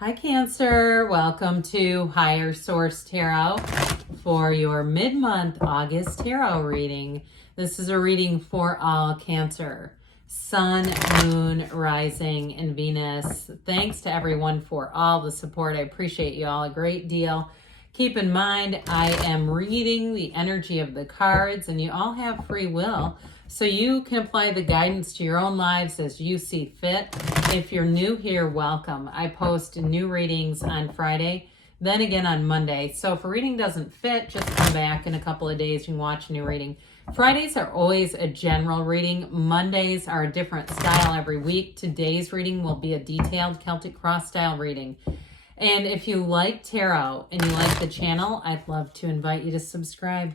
Hi Cancer, welcome to Higher Source Tarot for your mid-month August tarot reading. This is a reading for all Cancer, Sun, Moon, Rising, and Venus. Thanks to everyone for all the support. I appreciate you all a great deal. Keep in mind, I am reading the energy of the cards and you all have free will. So you can apply the guidance to your own lives as you see fit. If you're new here, welcome. I post new readings on Friday, then again on Monday. So if a reading doesn't fit, just come back in a couple of days. You can watch a new reading. Fridays are always a general reading. Mondays are a different style every week. Today's reading will be a detailed Celtic Cross style reading. And if you like tarot and you like the channel, I'd love to invite you to subscribe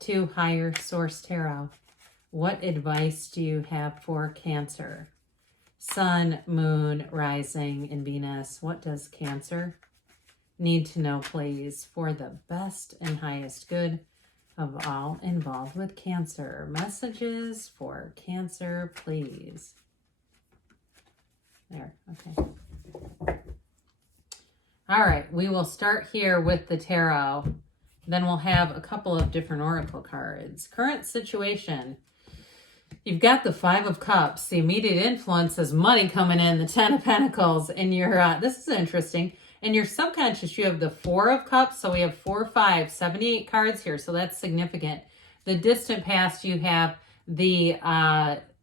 to Higher Source Tarot. What advice do you have for Cancer? Sun, Moon, Rising, and Venus. What does Cancer need to know, please, for the best and highest good of all involved with Cancer? Messages for Cancer, please. There, okay. All right, we will start here with the tarot. Then we'll have a couple of different oracle cards. Current situation. You've got the Five of Cups. The immediate influence is money coming in, the Ten of Pentacles. And your, this is interesting. In your subconscious, you have the Four of Cups. So we have 4, 5, 78 cards here. So that's significant. The distant past, you have the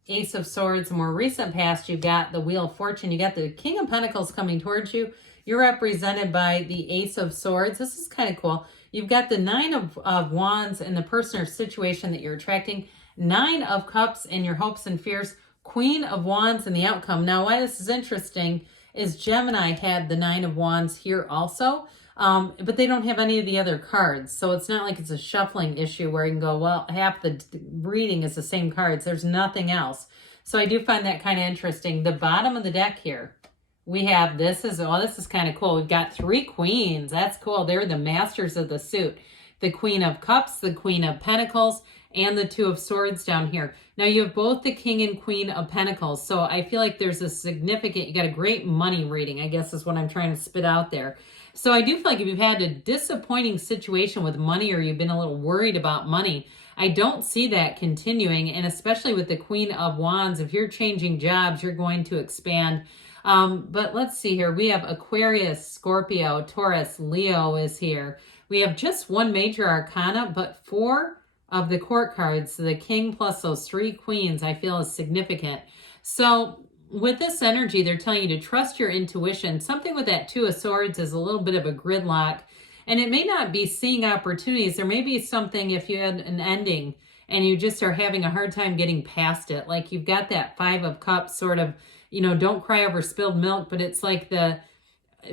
Ace of Swords. More recent past, you've got the Wheel of Fortune. You got the King of Pentacles coming towards you. You're represented by the Ace of Swords. This is kind of cool. You've got the Nine of Wands and the person or situation that you're attracting. Nine of Cups and your hopes and fears. Queen of Wands and the outcome. Now, why this is interesting is Gemini had the Nine of Wands here also, but they don't have any of the other cards. So it's not like it's a shuffling issue where you can go, well, half the reading is the same cards. There's nothing else. So I do find that kind of interesting. The bottom of the deck here, we have, this is kind of cool. We've got 3 queens. That's cool. They're the masters of the suit. The Queen of Cups, the Queen of Pentacles, and the Two of Swords down here. Now you have both the King and Queen of Pentacles. So I feel like there's a significant, you got a great money reading, I guess is what I'm trying to spit out there. So I do feel like if you've had a disappointing situation with money or you've been a little worried about money, I don't see that continuing. And especially with the Queen of Wands, if you're changing jobs, you're going to expand. But let's see here. We have Aquarius, Scorpio, Taurus, Leo is here. We have just 1 major arcana, but 4 of the court cards. So the king plus those 3 queens, I feel is significant. So with this energy, they're telling you to trust your intuition. Something with that Two of Swords is a little bit of a gridlock. And it may not be seeing opportunities. There may be something if you had an ending and you just are having a hard time getting past it. Like you've got that Five of Cups sort of, don't cry over spilled milk, but it's like the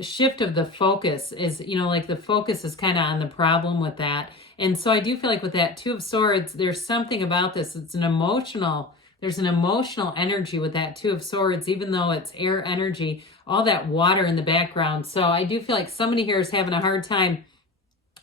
shift of the focus is, like the focus is kind of on the problem with that. And so I do feel like with that Two of Swords, there's something about this. There's an emotional energy with that Two of Swords, even though it's air energy, all that water in the background. So I do feel like somebody here is having a hard time,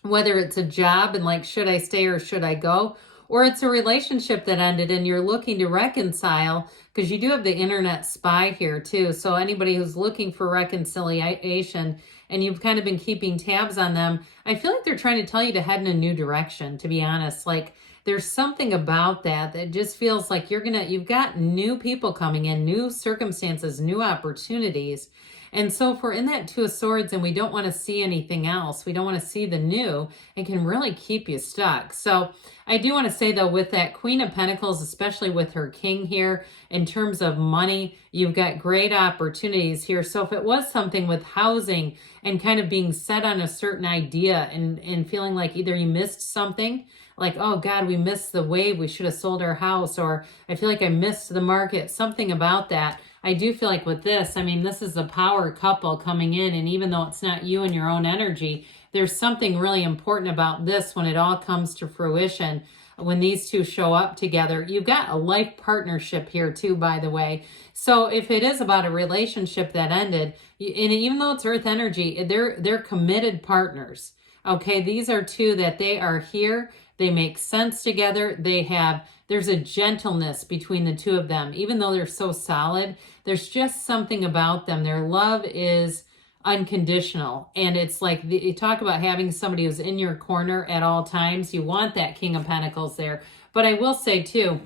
whether it's a job and like, should I stay or should I go? Or it's a relationship that ended and you're looking to reconcile, because you do have the internet spy here too. So anybody who's looking for reconciliation and you've kind of been keeping tabs on them, I feel like they're trying to tell you to head in a new direction, to be honest. Like there's something about that just feels like you've got new people coming in, new circumstances, new opportunities. And so if we're in that Two of Swords and we don't want to see anything else, we don't want to see the new, it can really keep you stuck. So I do want to say though, with that Queen of Pentacles, especially with her king here, in terms of money, you've got great opportunities here. So if it was something with housing and kind of being set on a certain idea and feeling like either you missed something, like, oh God, we missed the wave, we should have sold our house, or I feel like I missed the market, something about that. I do feel like with this, this is a power couple coming in, and even though it's not you and your own energy, there's something really important about this when it all comes to fruition. When these two show up together, you've got a life partnership here too, by the way. So if it is about a relationship that ended, and even though it's earth energy, they're committed partners. Okay, these are two that they are here. They make sense together. There's a gentleness between the two of them. Even though they're so solid, there's just something about them. Their love is unconditional. And it's like, you talk about having somebody who's in your corner at all times. You want that King of Pentacles there. But I will say too,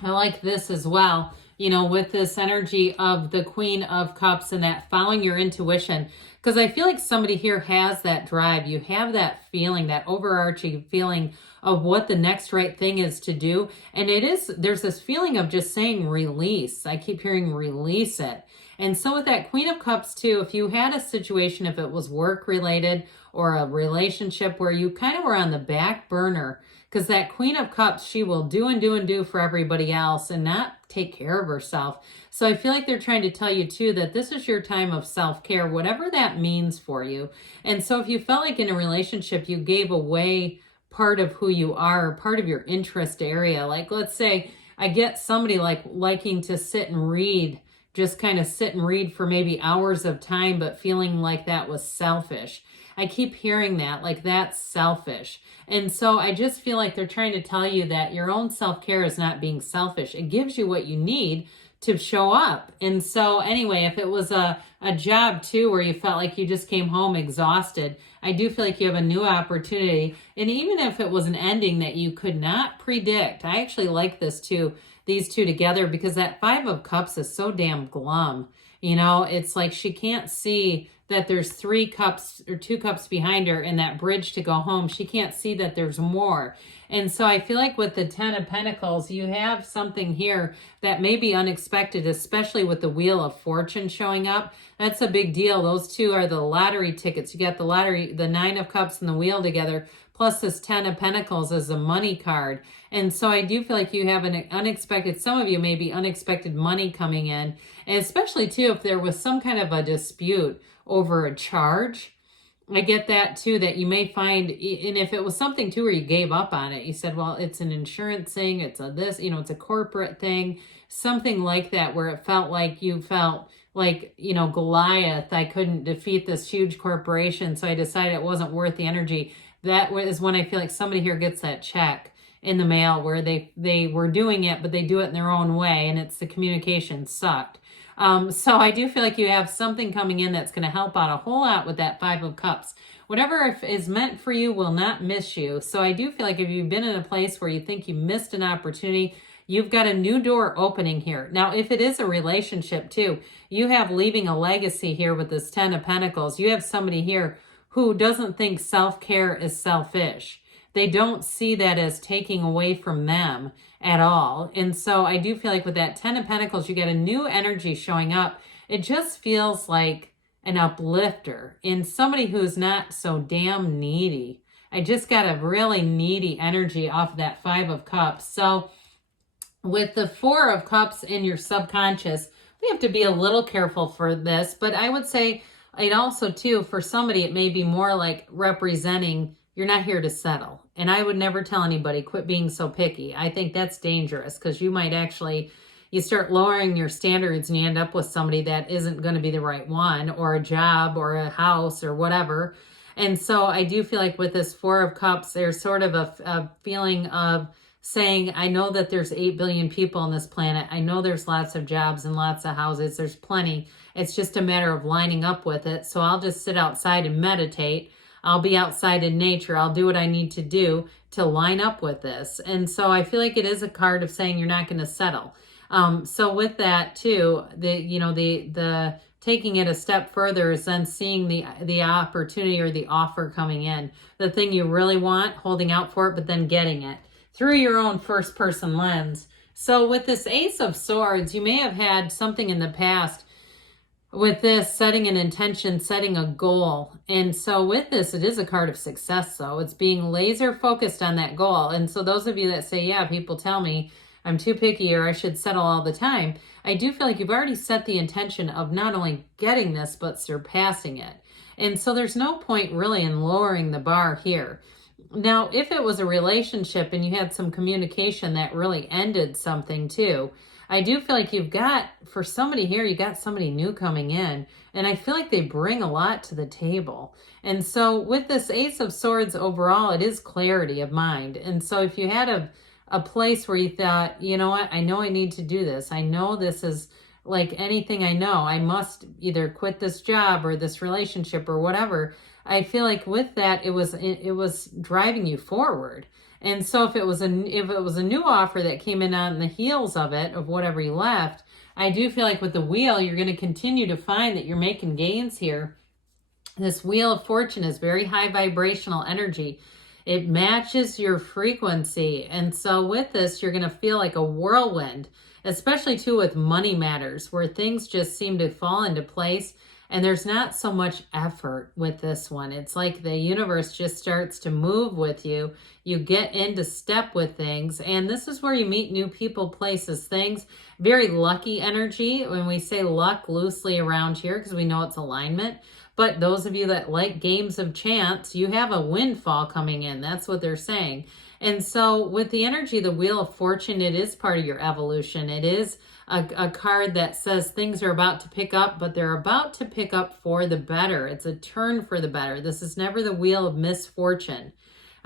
I like this as well, you know, with this energy of the Queen of Cups and that following your intuition. Because I feel like somebody here has that drive. You have that feeling, that overarching feeling of what the next right thing is to do. And there's this feeling of just saying release. I keep hearing release it. And so with that Queen of Cups too, if you had a situation, if it was work related or a relationship where you kind of were on the back burner, because that Queen of Cups, she will do and do and do for everybody else and not take care of herself. So I feel like they're trying to tell you too that this is your time of self-care, whatever that means for you. And so if you felt like in a relationship you gave away part of who you are, part of your interest area, like let's say I get somebody like liking to sit and read, just kind of sit and read for maybe hours of time, but feeling like that was selfish. I keep hearing that, like that's selfish. And so I just feel like they're trying to tell you that your own self-care is not being selfish. It gives you what you need to show up. And so anyway, if it was a job too, where you felt like you just came home exhausted, I do feel like you have a new opportunity. And even if it was an ending that you could not predict, I actually like this too, these two together, because that Five of Cups is so damn glum. You know, it's like she can't see that there's 3 cups or 2 cups behind her in that bridge to go home. She can't see that there's more. And so I feel like with the 10 of Pentacles, you have something here that may be unexpected, especially with the Wheel of Fortune showing up. That's a big deal. Those two are the lottery tickets. You got the lottery, the 9 of Cups and the Wheel together, plus this 10 of Pentacles as a money card. And so I do feel like you have an unexpected, some of you may be unexpected money coming in. And especially too, if there was some kind of a dispute over a charge, I get that too, that you may find, and if it was something too where you gave up on it, you said, well, it's an insurance thing, it's a this, you know, it's a corporate thing, something like that, where it felt like you felt like, you know, Goliath, I couldn't defeat this huge corporation, so I decided it wasn't worth the energy. That is when I feel like somebody here gets that check in the mail where they were doing it, but they do it in their own way, and it's the communication sucked. So I do feel like you have something coming in that's going to help out a whole lot with that Five of Cups. Whatever is meant for you will not miss you. So I do feel like if you've been in a place where you think you missed an opportunity, you've got a new door opening here. Now, if it is a relationship too, you have leaving a legacy here with this 10 of Pentacles. You have somebody here who doesn't think self-care is selfish. They don't see that as taking away from them at all. And so I do feel like with that 10 of Pentacles, you get a new energy showing up. It just feels like an uplifter in somebody who's not so damn needy. I just got a really needy energy off of that 5 of Cups. So with the 4 of Cups in your subconscious, we have to be a little careful for this. But I would say it also too, for somebody, it may be more like representing you're not here to settle. And I would never tell anybody, quit being so picky. I think that's dangerous because you might actually, you start lowering your standards and you end up with somebody that isn't going to be the right one, or a job or a house or whatever. And so I do feel like with this 4 of Cups, there's sort of a feeling of saying, I know that there's 8 billion people on this planet. I know there's lots of jobs and lots of houses. There's plenty. It's just a matter of lining up with it. So I'll just sit outside and meditate. I'll be outside in nature. I'll do what I need to do to line up with this. And so I feel like it is a card of saying you're not going to settle. So with that too, the taking it a step further is then seeing the opportunity or the offer coming in, the thing you really want, holding out for it, but then getting it through your own first person lens. So with this Ace of Swords, you may have had something in the past with this, setting an intention, setting a goal. And so with this, it is a card of success, though. It's being laser focused on that goal. And so those of you that say, yeah, people tell me I'm too picky or I should settle all the time, I do feel like you've already set the intention of not only getting this, but surpassing it. And so there's no point really in lowering the bar here. Now, if it was a relationship and you had some communication that really ended something too, I do feel like you've got, for somebody here, you got somebody new coming in, and I feel like they bring a lot to the table. And so with this Ace of Swords overall, it is clarity of mind. And so if you had a place where you thought, you know what, I know I need to do this. I know this is like anything I know, I must either quit this job or this relationship or whatever. I feel like with that, it was driving you forward. And so if it was a new offer that came in on the heels of it, of whatever you left, I do feel like with the wheel, you're going to continue to find that you're making gains here. This Wheel of Fortune is very high vibrational energy. It matches your frequency. And so with this, you're going to feel like a whirlwind, especially too with money matters, where things just seem to fall into place. And there's not so much effort with this one. It's like the universe just starts to move with you. You get into step with things. And this is where you meet new people, places, things. Very lucky energy. When we say luck loosely around here, because we know it's alignment. But those of you that like games of chance, you have a windfall coming in. That's what they're saying. And so with the energy, the Wheel of Fortune, it is part of your evolution. It is a card that says things are about to pick up, but they're about to pick up for the better. It's a turn for the better. This is never the wheel of misfortune.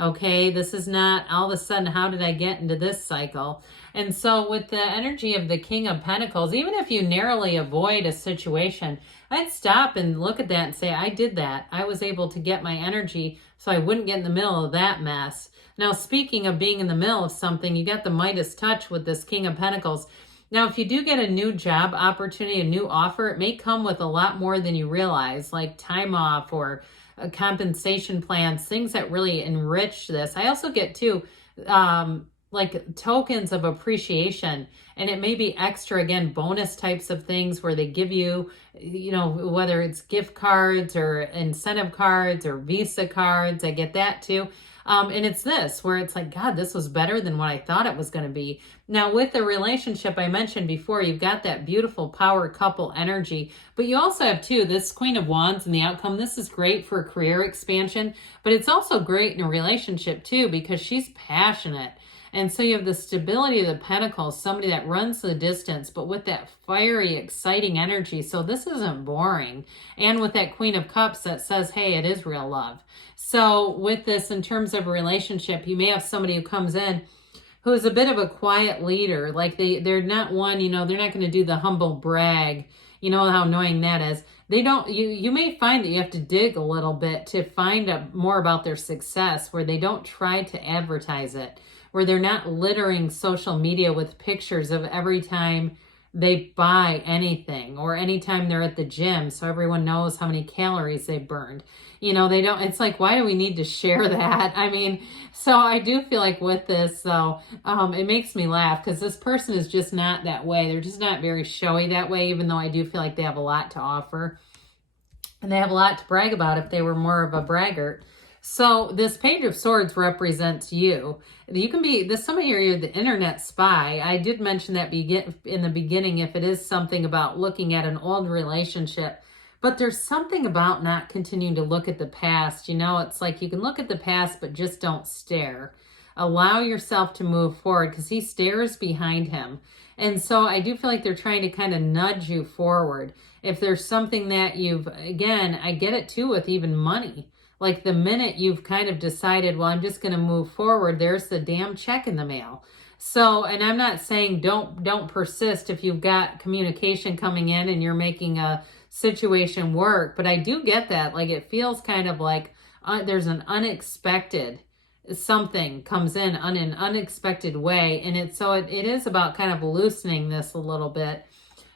Okay, this is not all of a sudden, how did I get into this cycle? And so with the energy of the King of Pentacles, even if you narrowly avoid a situation, I'd stop and look at that and say, I did that. I was able to get my energy so I wouldn't get in the middle of that mess. Now, speaking of being in the middle of something, you got the Midas touch with this King of Pentacles. Now, if you do get a new job opportunity, a new offer, it may come with a lot more than you realize, like time off or compensation plans, things that really enrich this. I also get too, like tokens of appreciation, and it may be extra, again, bonus types of things where they give you, you know, whether it's gift cards or incentive cards or Visa cards. I get that too. And it's this, where it's like, God, this was better than what I thought it was going to be. Now, with the relationship I mentioned before, you've got that beautiful power couple energy, but you also have, too, this Queen of Wands and the outcome. This is great for career expansion, but it's also great in a relationship, too, because she's passionate. And so you have the stability of the Pentacles, somebody that runs the distance, but with that fiery, exciting energy. So this isn't boring. And with that Queen of Cups that says, hey, it is real love. So with this, in terms of a relationship, you may have somebody who comes in who is a bit of a quiet leader. Like they're not one, you know, they're not going to do the humble brag. You know how annoying that is. They don't, you may find that you have to dig a little bit to find out more about their success, where they don't try to advertise it, where they're not littering social media with pictures of every time they buy anything or anytime they're at the gym so everyone knows how many calories they burned. You know, they don't, it's like, why do we need to share that? I mean, so I do feel like with this, so it makes me laugh because this person is just not that way. They're just not very showy that way, even though I do feel like they have a lot to offer. And they have a lot to brag about if they were more of a braggart. So this Page of Swords represents you. You can be, this some of you are the internet spy. I did mention that in the beginning, if it is something about looking at an old relationship. But there's something about not continuing to look at the past. You know, it's like you can look at the past, but just don't stare. Allow yourself to move forward because he stares behind him. And so I do feel like they're trying to kind of nudge you forward. If there's something that you've, again, I get it too with even money. Like the minute you've kind of decided, well, I'm just going to move forward, there's the damn check in the mail. So, and I'm not saying don't persist if you've got communication coming in and you're making a situation work, but I do get that. Like it feels kind of like there's an unexpected something comes in an unexpected way, and it is about kind of loosening this a little bit.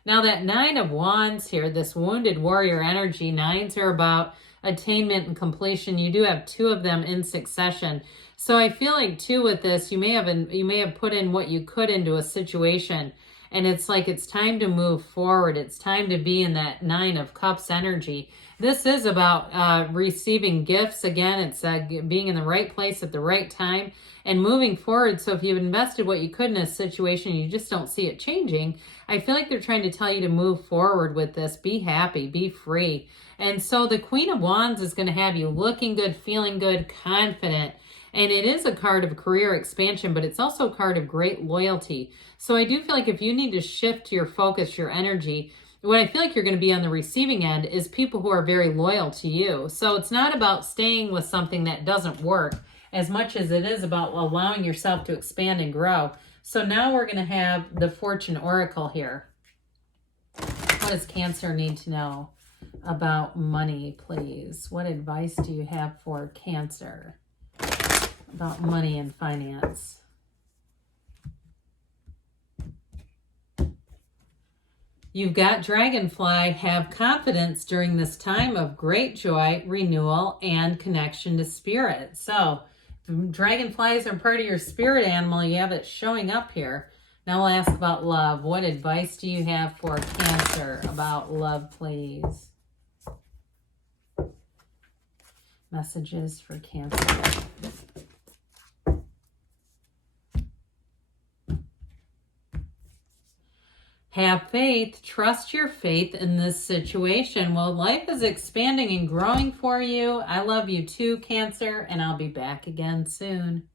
Now that Nine of Wands here, this wounded warrior energy, nines are about attainment and completion. You do have two of them in succession. So I feel like too with this, you may have put in what you could into a situation, and it's like it's time to move forward. It's time to be in that Nine of Cups energy. This is about receiving gifts. Again, it's being in the right place at the right time and moving forward. So if you've invested what you could in a situation, you just don't see it changing, I feel like they're trying to tell you to move forward with this. Be happy, be free. And so the Queen of Wands is going to have you looking good, feeling good, confident. And it is a card of career expansion, but it's also a card of great loyalty. So I do feel like if you need to shift your focus, your energy, what I feel like you're going to be on the receiving end is people who are very loyal to you. So it's not about staying with something that doesn't work as much as it is about allowing yourself to expand and grow. So now we're going to have the Fortune Oracle here. does Cancer need to know about money, please? What advice do you have for Cancer about money and finance? You've got Dragonfly. Have confidence during this time of great joy, renewal, and connection to spirit. So, dragonflies are part of your spirit animal. You have it showing up here. Now we'll ask about love. What advice do you have for Cancer about love, please? Messages for Cancer. Have faith. Trust your faith in this situation. Well, life is expanding and growing for you. I love you too, Cancer, and I'll be back again soon.